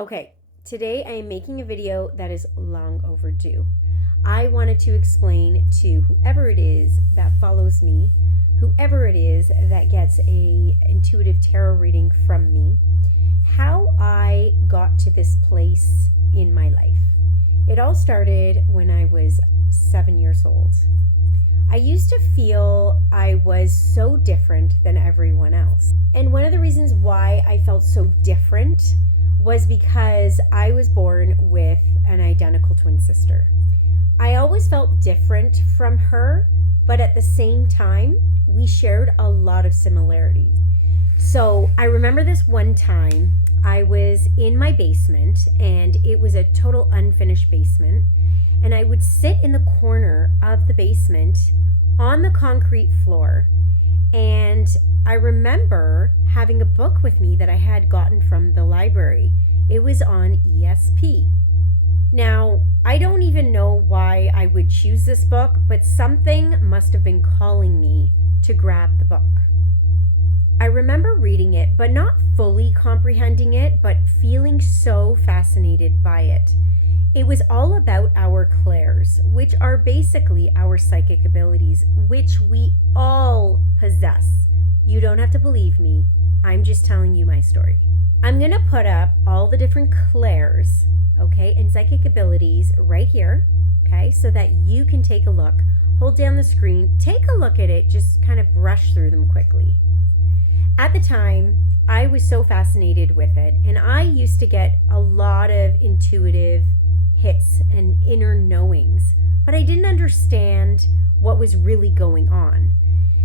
Okay, today I am making a video that is long overdue. I wanted to explain to whoever it is that follows me, whoever it is that gets a intuitive tarot reading from me, how I got to this place in my life. It all started when I was 7 years old. I used to feel I was so different than everyone else. And one of the reasons why I felt so different was because I was born with an identical twin sister. I always felt different from her, but at the same time, we shared a lot of similarities. So I remember this one time I was in my basement, and it was a total unfinished basement. And I would sit in the corner of the basement on the concrete floor. And I remember having a book with me that I had gotten from the library. It was on ESP. Now, I don't even know why I would choose this book, but something must have been calling me to grab the book. I remember reading it, but not fully comprehending it, but feeling so fascinated by it. It was all about our clairs, which are basically our psychic abilities, which we all possess. You don't have to believe me. I'm just telling you my story. I'm going to put up all the different clairs, okay, and psychic abilities right here, okay, so that you can take a look. Hold down the screen, take a look at it, just kind of brush through them quickly. At the time, I was so fascinated with it, and I used to get a lot of intuitive hits and inner knowings, but I didn't understand what was really going on.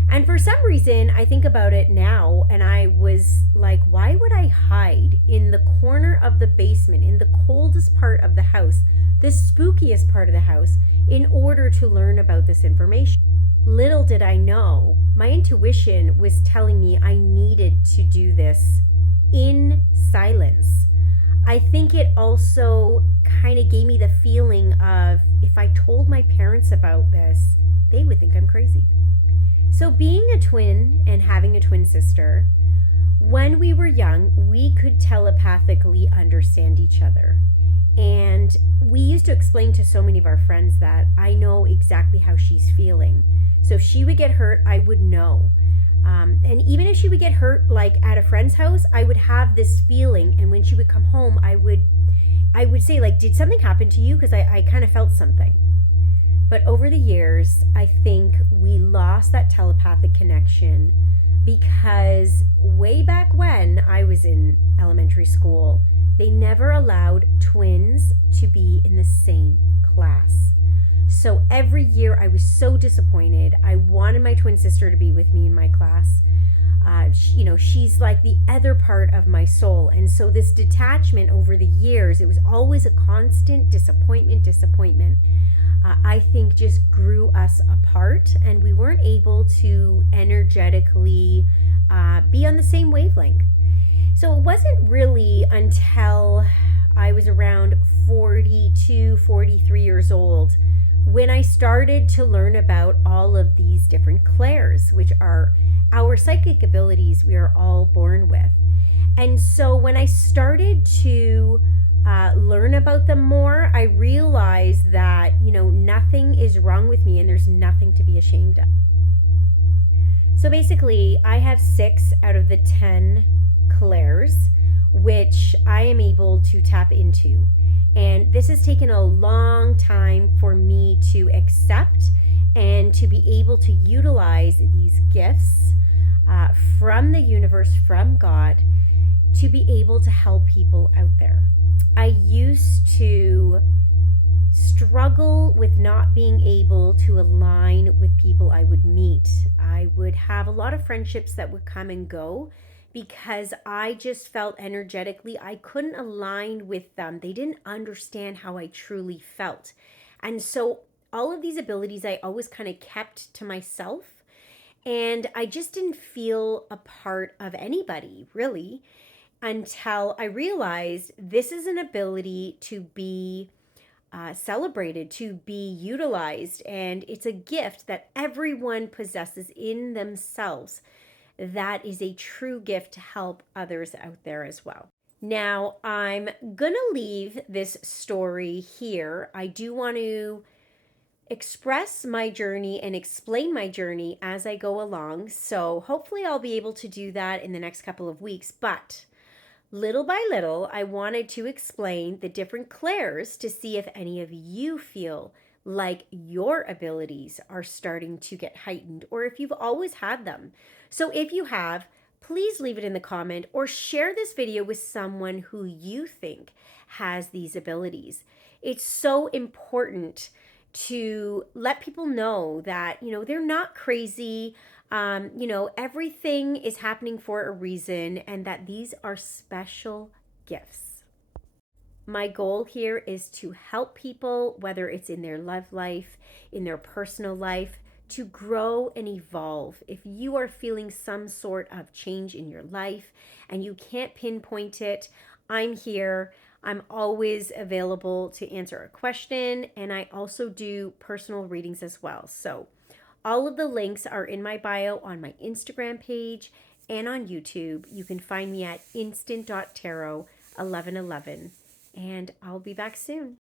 And for some reason, I think about it now, and I was like, why would I hide in the corner of the basement, in the coldest part of the house, the spookiest part of the house, in order to learn about this information? Little did I know, my intuition was telling me I needed to do this in silence. I think it also kind of gave me the feeling of, if I told my parents about this, they would think I'm crazy. So being a twin and having a twin sister, when we were young, we could telepathically understand each other. And we used to explain to so many of our friends that I know exactly how she's feeling. So if she would get hurt, I would know. And even if she would get hurt, like at a friend's house, I would have this feeling. And when she would come home, I would say, like, did something happen to you? Because I kind of felt something. But over the years, I think we lost that telepathic connection because way back when I was in elementary school, they never allowed twins to be in the same class. So every year I was so disappointed. I wanted my twin sister to be with me in my class. She's like the other part of my soul. And so this detachment over the years, it was always a constant disappointment. I think just grew us apart, and we weren't able to energetically be on the same wavelength. So it wasn't really until I was around 42, 43 years old when I started to learn about all of these different clairs, which are our psychic abilities we are all born with. And so when I started to learn about them more, I realized that, nothing is wrong with me and there's nothing to be ashamed of. So basically, I have 6 out of the 10 clairs, which I am able to tap into. And this has taken a long time for me to accept and to be able to utilize these gifts from the universe, from God, to be able to help people out there. I used to struggle with not being able to align with people I would meet. I would have a lot of friendships that would come and go because I just felt energetically I couldn't align with them. They didn't understand how I truly felt. And so all of these abilities I always kind of kept to myself. And I just didn't feel a part of anybody, really, until I realized this is an ability to be celebrated, to be utilized. And it's a gift that everyone possesses in themselves. That is a true gift to help others out there as well. Now, I'm gonna leave this story here. I do want to express my journey and explain my journey as I go along. So, hopefully, I'll be able to do that in the next couple of weeks. But little by little, I wanted to explain the different clairs to see if any of you feel like your abilities are starting to get heightened or if you've always had them. So if you have, please leave it in the comment or share this video with someone who you think has these abilities. It's so important to let people know that, they're not crazy. Everything is happening for a reason and that these are special gifts. My goal here is to help people, whether it's in their love life, in their personal life, to grow and evolve. If you are feeling some sort of change in your life and you can't pinpoint it, I'm here. I'm always available to answer a question, and I also do personal readings as well. So, all of the links are in my bio on my Instagram page and on YouTube. You can find me at instant.tarot 1111, and I'll be back soon.